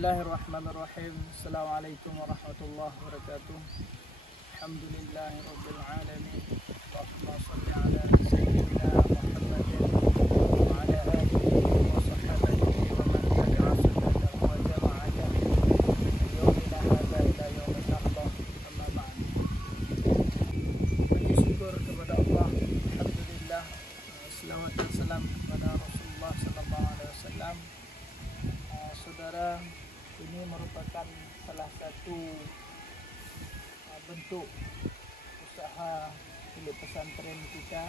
Bismillahirrahmanirrahim. Assalamualaikum warahmatullahi wabarakatuh. Alhamdulillahirabbil alamin. Allahumma shalli ala sayyidina Muhammadin wa ala alihi wa sahbihi wa man tabi'a sunnatahu wa jama'aha yawmina hadza ila yaumil akhir. Amma ba'd. Puji syukur kepada Allah. Alhamdulillah. Selawat dan salam kepada Rasulullah sallallahu alaihi wasallam. Saudara, ini merupakan salah satu bentuk usaha milik pesantren kita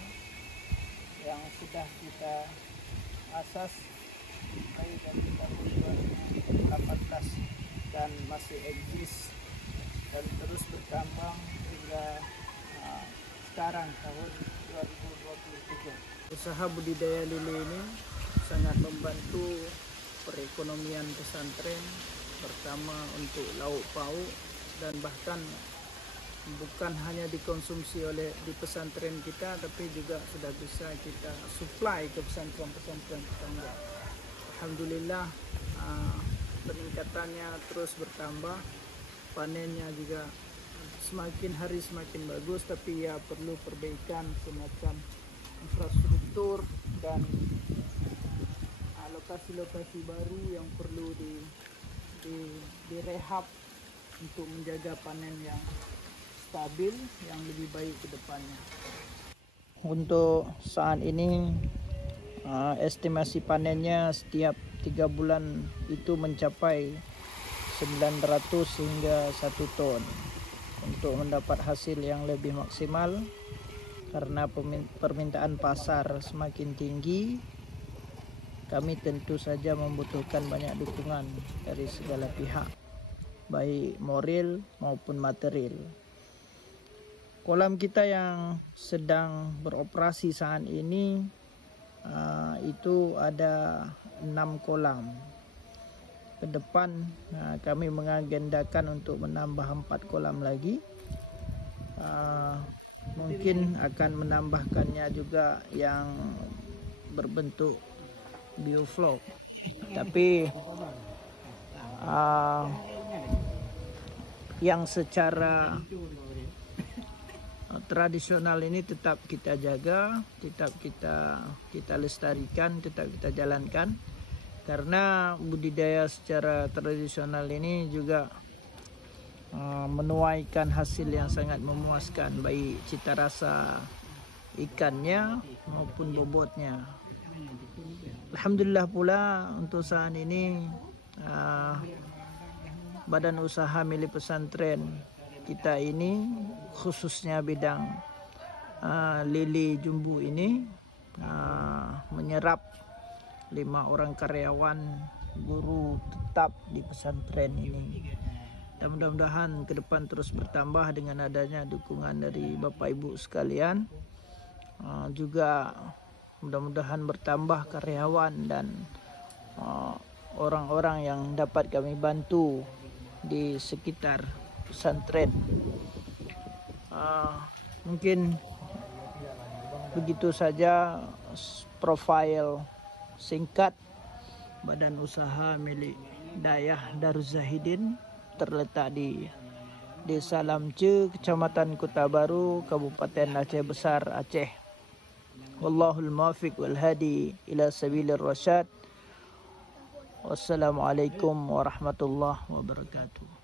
yang sudah kita asas mulai dari tahun 2018 dan masih eksis dan terus berkembang hingga sekarang tahun 2023. Usaha budidaya lele ini sangat membantu perekonomian pesantren, pertama untuk lauk pauk dan bahkan bukan hanya dikonsumsi oleh di pesantren kita, tapi juga sudah bisa kita supply ke pesantren-pesantren tetangga. Alhamdulillah, peningkatannya terus bertambah, panennya juga semakin hari semakin bagus, tapi ya perlu perbaikan semacam infrastruktur dan lokasi-lokasi baru yang perlu direhab untuk menjaga panen yang stabil, yang lebih baik ke depannya. Untuk saat ini estimasi panennya setiap 3 bulan itu mencapai 900 hingga 1 ton. Untuk mendapat hasil yang lebih maksimal, karena permintaan pasar semakin tinggi, kami tentu saja membutuhkan banyak dukungan dari segala pihak, baik moral maupun material. Kolam kita yang sedang beroperasi saat ini itu ada 6 kolam. Ke depan kami mengagendakan untuk menambah 4 kolam lagi. Mungkin akan menambahkannya juga yang berbentuk bioflok, tapi yang secara tradisional ini tetap kita jaga, tetap kita lestarikan, tetap kita jalankan, karena budidaya secara tradisional ini juga menuaikan hasil yang sangat memuaskan, baik cita rasa ikannya maupun bobotnya. Alhamdulillah pula untuk saat ini badan usaha milik pesantren kita ini, khususnya bidang lele jumbo ini, menyerap 5 orang karyawan guru tetap di pesantren ini. Dan mudah-mudahan ke depan terus bertambah dengan adanya dukungan dari Bapak Ibu sekalian. Juga mudah-mudahan bertambah karyawan dan orang-orang yang dapat kami bantu di sekitar pesantren. Mungkin begitu saja profil singkat badan usaha milik Dayah Daruz Zahidin, terletak di Desa Lamce, Kecamatan Kota Baru, Kabupaten Aceh Besar, Aceh. Wallahul muwaffiq wal hadi ila sabilir rasyad. Wassalamualaikum warahmatullahi wabarakatuh.